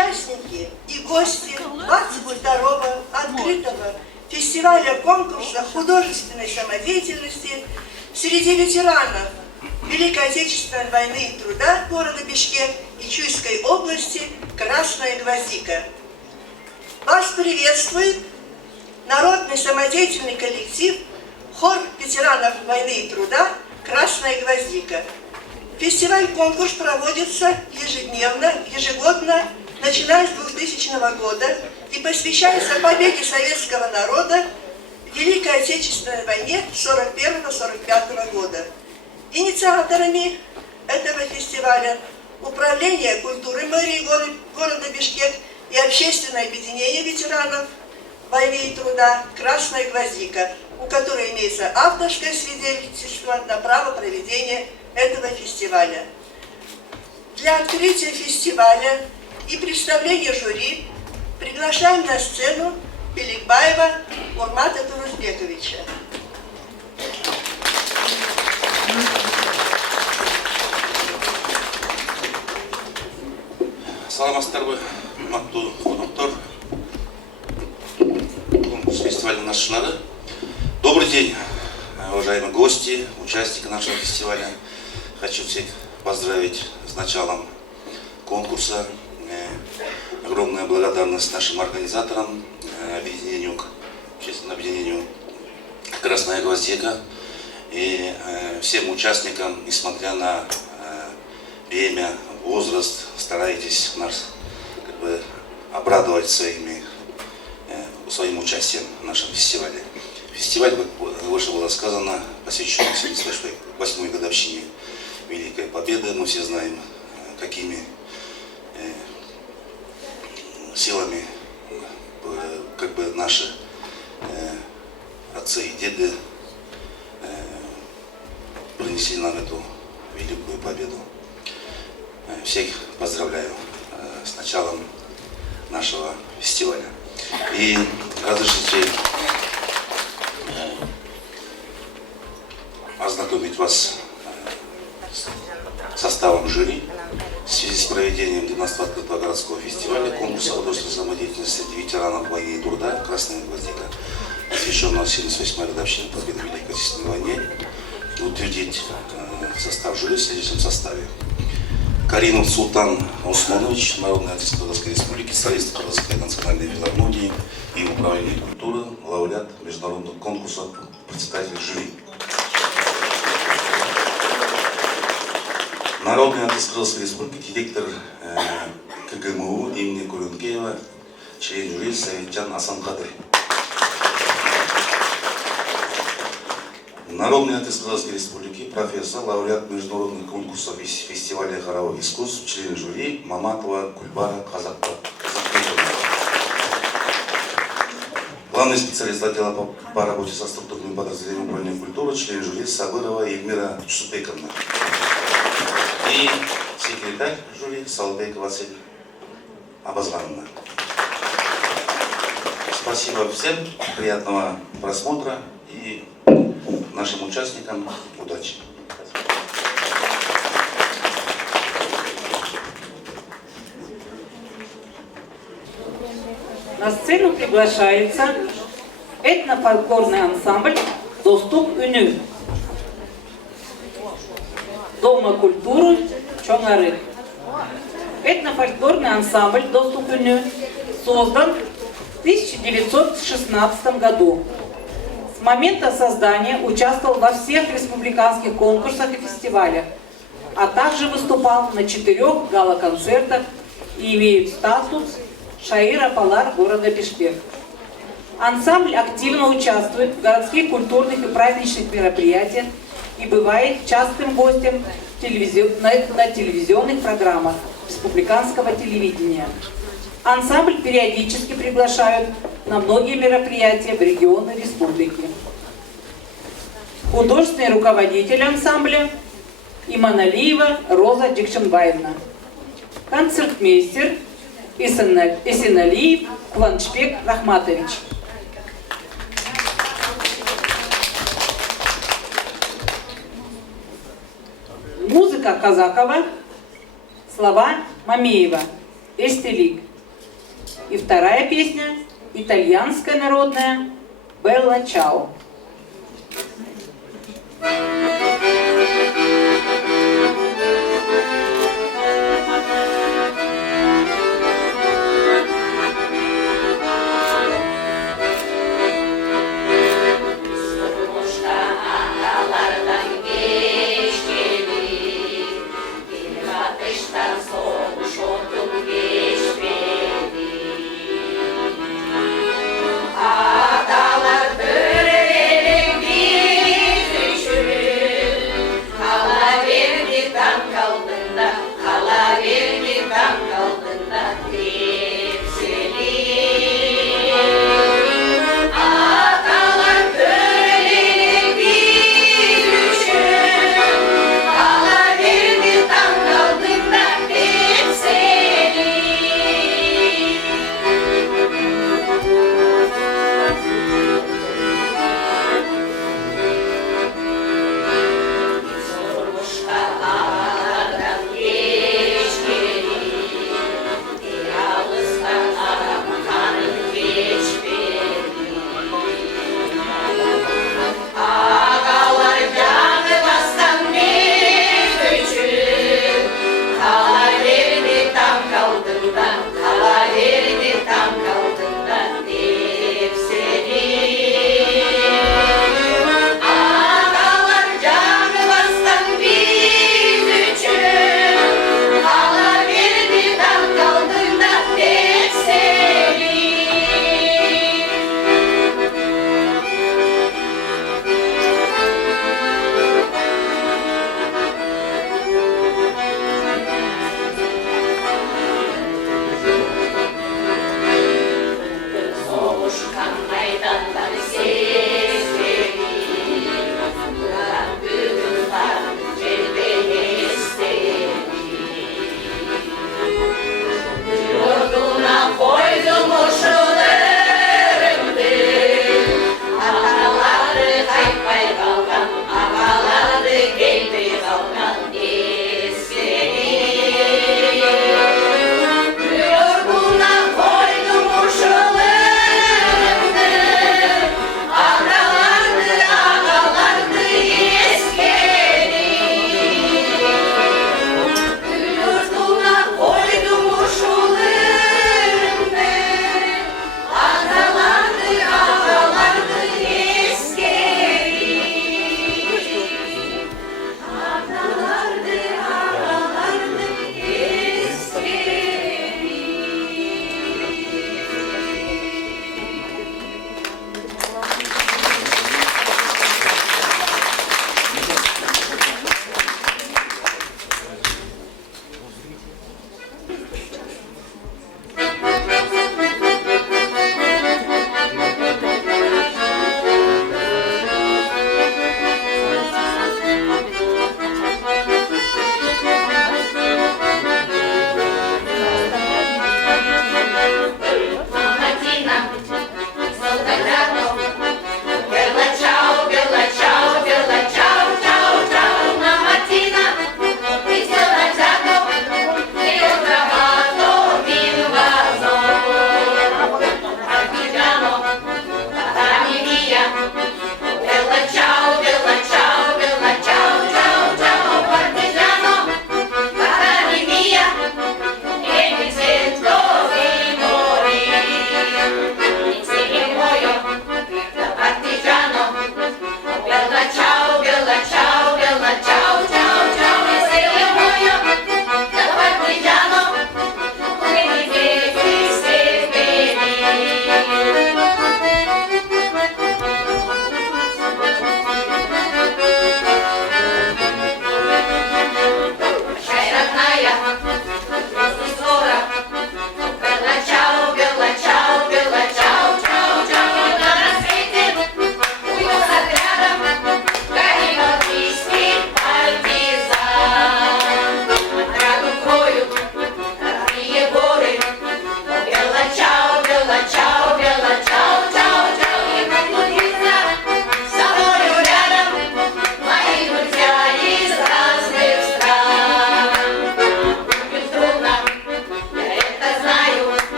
участники и гости 22-го открытого фестиваля-конкурса художественной самодеятельности среди ветеранов Великой Отечественной войны и труда города Бишкек и Чуйской области «Красная гвоздика». Вас приветствует народный самодеятельный коллектив хор ветеранов войны и труда «Красная гвоздика». Фестиваль-конкурс проводится ежегодно, начиная с 2000 года и посвящается победе советского народа в Великой Отечественной войне 1941–1945 года. Инициаторами этого фестиваля Управление культуры мэрии города Бишкек и Общественное объединение ветеранов войны и труда «Красная гвоздика», у которой имеется авторское свидетельство на право проведения этого фестиваля. Для открытия фестиваля и представления жюри приглашаем на сцену Пеликбаева Урмата Турузбековича. Саламастарбы, Макту Худуктор, фестиваля нашего. Добрый день, уважаемые гости, участники нашего фестиваля. Хочу всех поздравить с началом конкурса. Огромная благодарность нашим организаторам, общественному объединению «Красная гвоздика» и всем участникам, несмотря на время, возраст, старайтесь нас обрадовать своим участием в нашем фестивале. Фестиваль, как выше было сказано, посвящен 78-й годовщине Великой Победы. Мы все знаем, какими силами наши отцы и деды принесли нам эту великую победу. Всех поздравляю с началом нашего фестиваля. И разрешите ознакомить вас с составом жюри в связи с проведением 12-го открытого городского фестиваля конкурса художественной самодеятельности среди ветеранов войны и труда «Красная гвоздика», посвященного 78-й годовщине победы в Великой Отечественной войне, утвердить состав жюри в следующем составе. Каримов Султан Усманович, народный артист Кыргызской республики, солист Кыргызской национальной филармонии и управления культуры, лауреат международных конкурсов, председатель жюри. Народный артист Кыргызской республики, директор КГМУ имени Куренкеева, член жюри Советчан Асанкадыр. Народный артист Кыргызской республики, профессор, лауреат международных конкурсов и фестиваля хоровых искусств, член жюри Маматова Кульбара Казакта. Главный специалист отдела по работе со структурными подразделениями управления культуры, член жюри Сабырова Эльмира Чусупековна. И секретарь жюри Салбекова Василий Абазлановна. Спасибо всем, приятного просмотра и нашим участникам удачи. На сцену приглашается этнофольклорный ансамбль «Доступ Үнü» Дома культуры Чоңары. Этнофольклорный ансамбль «Доступ Үнü» создан в 1916 году. С момента создания участвовал во всех республиканских конкурсах и фестивалях, а также выступал на 4 гала-концертах и имеет статус шаир-апалар города Бишкек. Ансамбль активно участвует в городских культурных и праздничных мероприятиях и бывает частым гостем на телевизионных программах республиканского телевидения. Ансамбль периодически приглашают на многие мероприятия в регионы республики. Художественный руководитель ансамбля Иманалиева Роза Дикшенбаевна. Концертмейстер Исеналиев Кванчбек Рахматович. Музыка Казакова, слова Мамеева, Эстелик. И вторая песня итальянская народная «Белла Чао». Adalar böreğin bir üçü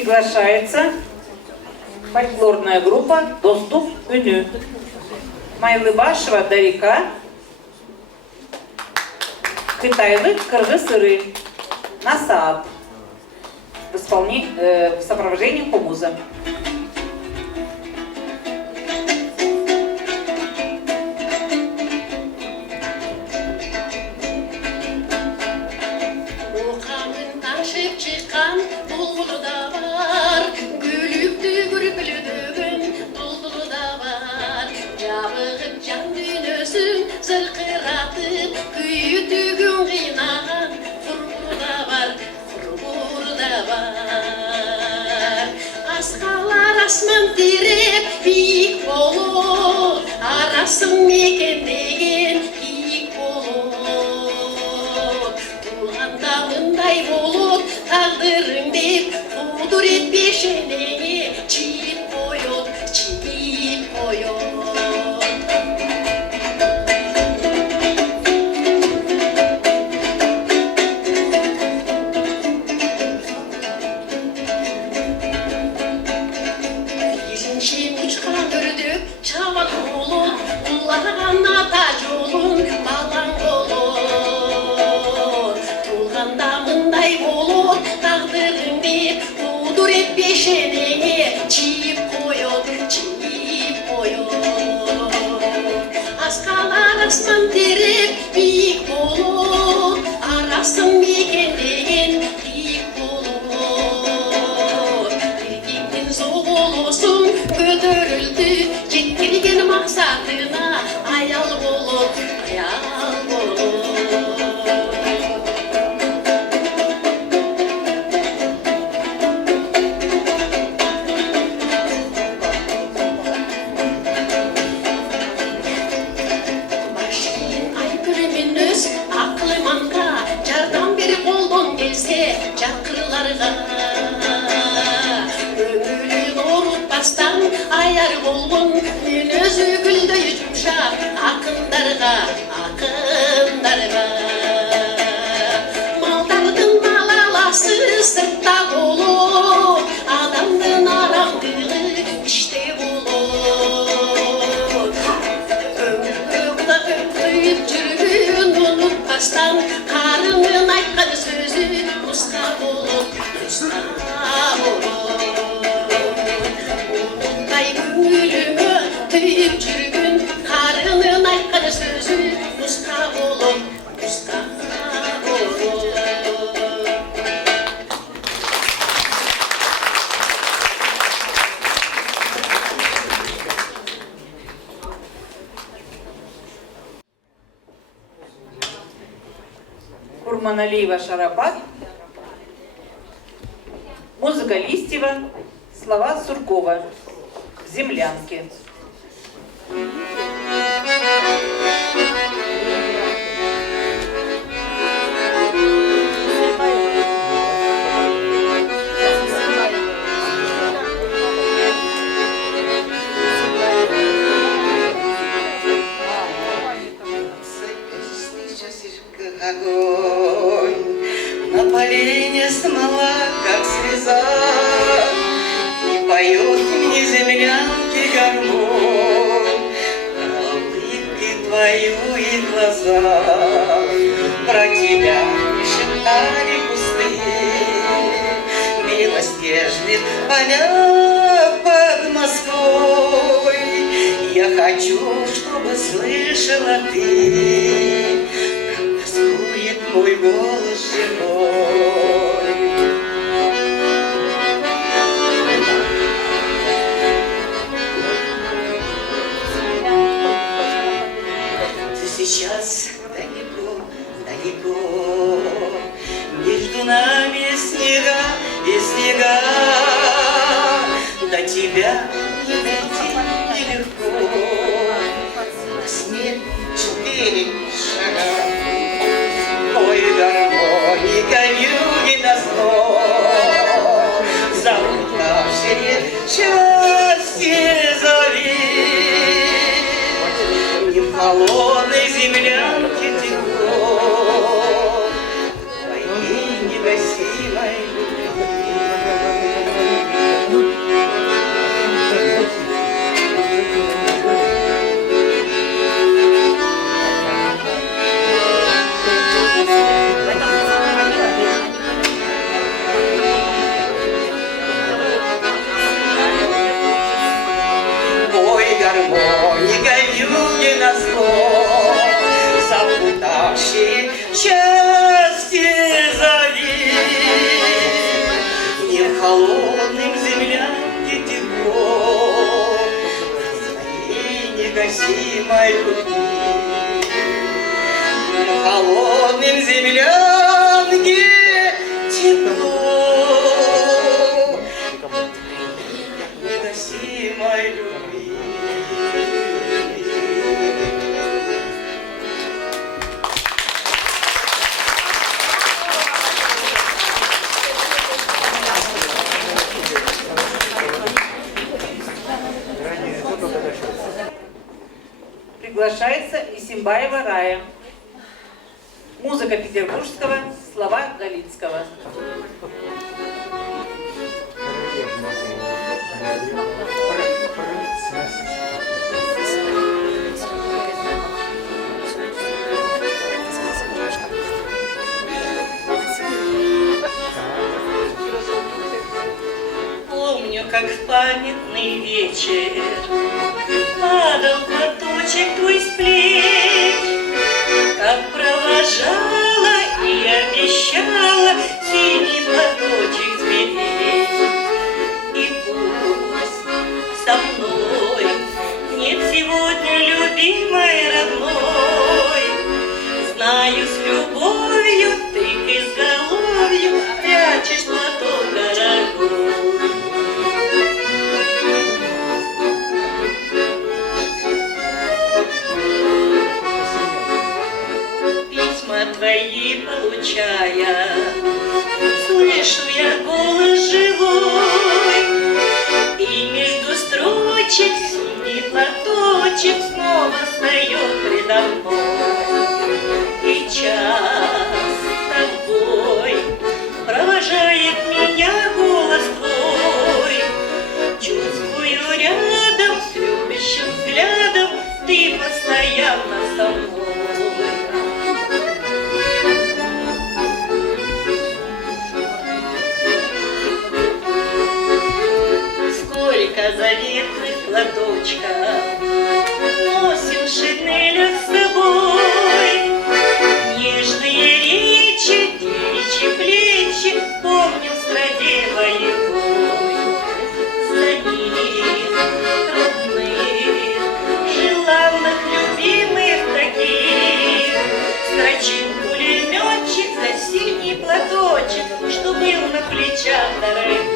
приглашается фольклорная группа «Доступ Үнü». Майлыбашева Дарика, Кытайлы Кыргыз-Ыры, Насаап в сопровождении хумуза. Asman direp bik olur, arasın mekendegen bik olur. Tuğan dağınday bolup, tağdırın dep, kuduret beşeneye çiğip koyun, çiğip koyun. Beşeneye çiğip koyun, çiğip koyun. Askalar asman terip büyük olur, arasın mekendegen büyük olur. Erkekten soğuk olsun, götürüldü, жеткирген maksatına ayal olur, ayal olur. Ayar bolgun, özü gülдөй yumşak, akındarga, akındarga. Maldardın malalası sırtta olur, adamdın aramdığı işte olur. Ömrüqda öptüyüp жүргün unutpastan, karının aytқан sözü nusqa olur, nusqa olur. Gülümü tüyüp жүргün, karının aytқан sözü nusqa olur, nusqa olur. Курманалиева Шарапат, музыка Листьева, слова Суркова, «Землянки». Огонь, на полене смола, как слеза, и поет мне землянки гармонь, про улыбки твою и глаза, про тебя шептали кусты, белоснежных поля под Москвой. Я хочу, чтобы слышала ты, мой голос живой. Ты сейчас далеко, далеко, между нами снега и снега, до тебя не дойти нелегко, на смерть 4 шага. Ой, гармоника вьюги назло, заплутавшие счастье зови. Не в холодной землянке тепло твоей негасимой любви. холодным землянке тепло своей негасимой любви. Холодным землянке тепло негасимой любви. Приглашается Исимбаева Рая. Музыка петербургского, слова Галицкого. Помню, как в памятный вечер падал платочек твой с плеч, как провожала и обещала синий платочек сберечь. И пусть со мной нет сегодня любимой родной, знаю, с любовью ты к изголовью прячешь платок дорогой. Твои получая, слышу я голос живой, и между строчек синий платочек снова встает предо мной. И час с тобой провожает меня голос твой, чувствую рядом с любящим взглядом ты постоянно со мной. Заветных платочков носим Шинеля с собой. Нежные речи, девичьи плечи помним в страде боевой. За них родных, желанных, любимых таких строчил пулеметчик за синий платочек, что был на плечах дорогих.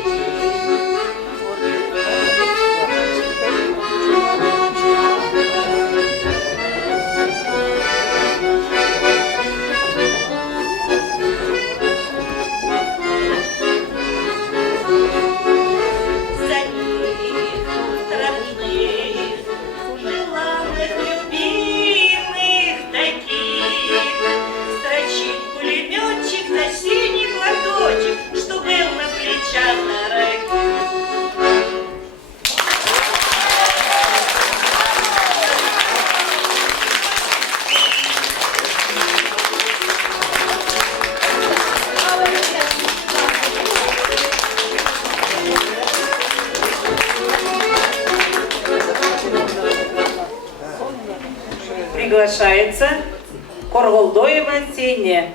Приглашается Корголдоева Сеня.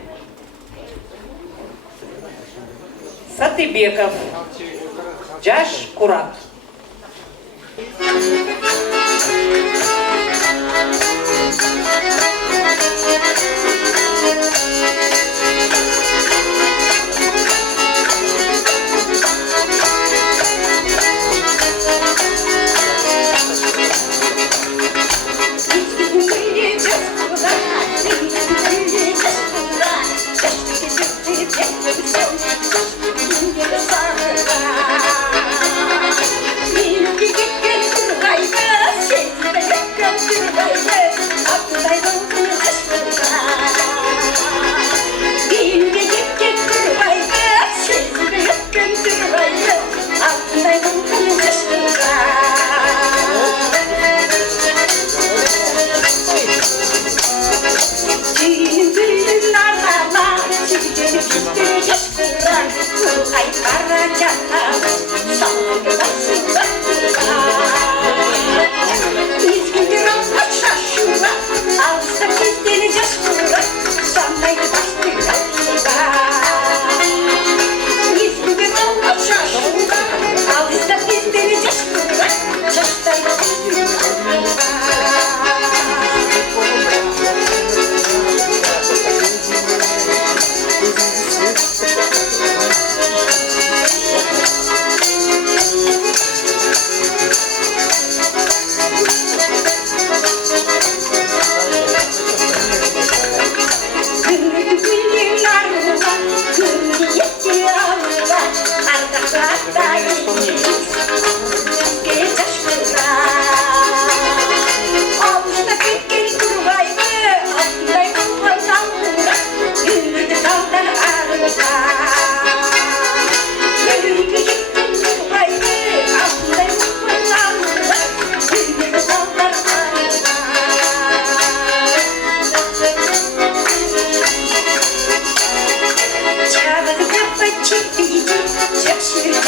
Сатыбеков Джаш Курат. Чашу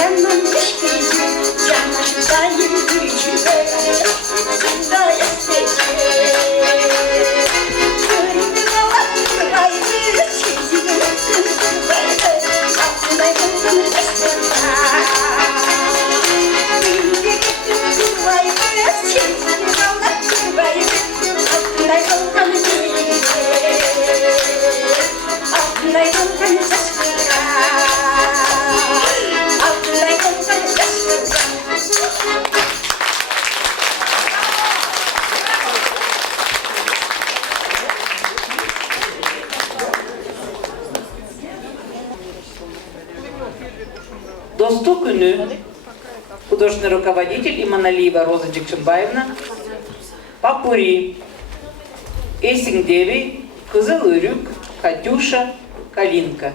Canım düşkücü, canımdayım gücü da isteyeceğim. Kırmızı ayrı çizgimi kırmızı aklına buldum üstünden. Birlikte gittim kırmızı çizgimi kırmızı aklına buldum üstünden. Aklına buldum üstünden. Достук Günü художественный руководитель Иманалиева Роза Джекшенбаевна, Папури, Эсин Деви, Кызыл Өрük, Катюша, Калинка.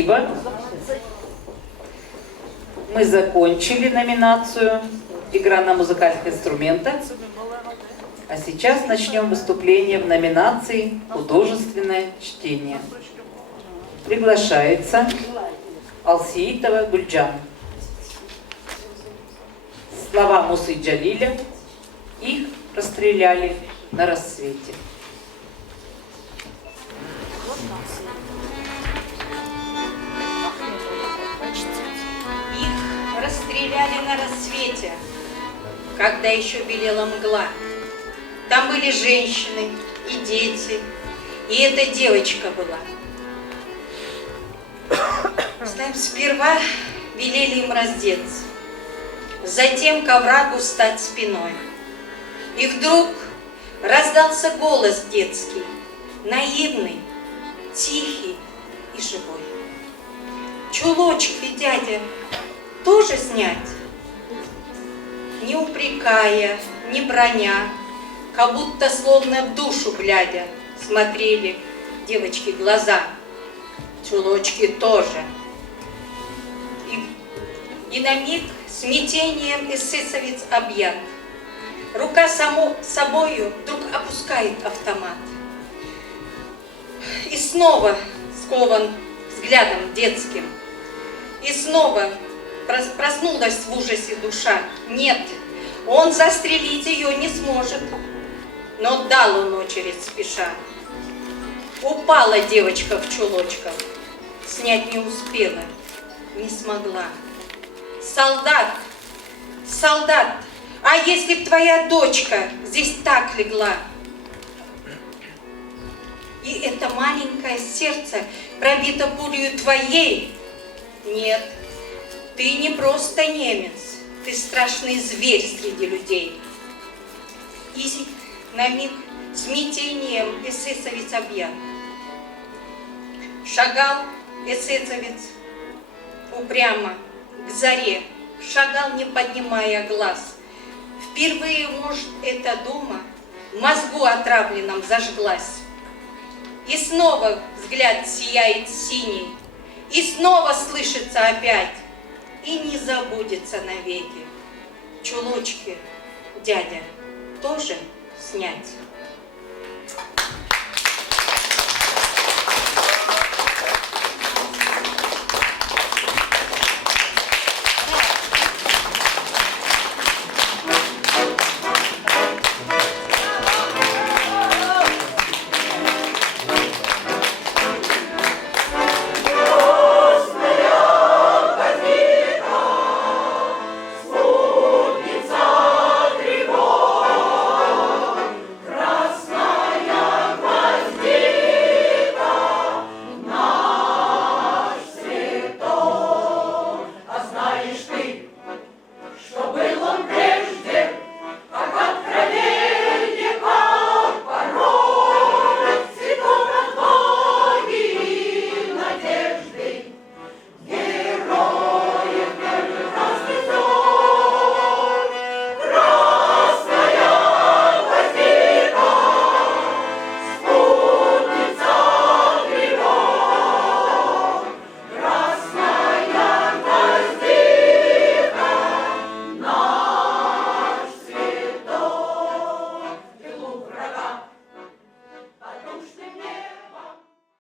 Спасибо. Мы закончили номинацию «Игра на музыкальных инструментах». А сейчас начнем выступление в номинации «Художественное чтение». Приглашается Алсиитова Гульджан. Слова Мусы Джалиля. Их расстреляли на рассвете. Их расстреляли на рассвете, когда еще белела мгла. Там были женщины и дети, и эта девочка была. Знаем, сперва велели им раздеться, затем к оврагу стать спиной. И вдруг раздался голос детский, наивный, тихий и живой. Чулочки, дядя, тоже снять? Не упрекая, не броня, как будто словно в душу глядя, смотрели девочки глаза. Чулочки тоже. И на миг смятением эсэсовец объят. Рука само собою вдруг опускает автомат. И снова скован взглядом детским. И снова проснулась в ужасе душа. Нет, он застрелить ее не сможет. Но дал он очередь спеша. Упала девочка в чулочках. Снять не успела, не смогла. Солдат, солдат, а если б твоя дочка здесь так легла? И это маленькое сердце пробито пулею твоей? Нет, ты не просто немец, ты страшный зверь среди людей. И на миг смятением эсэсовец объят. Шагал эсэсовец упрямо к заре, шагал, не поднимая глаз. Впервые, может, эта дума в мозгу отравленном зажглась. И снова взгляд сияет синий, и снова слышится опять, и не забудется навеки. Чулочки, дядя, тоже снять?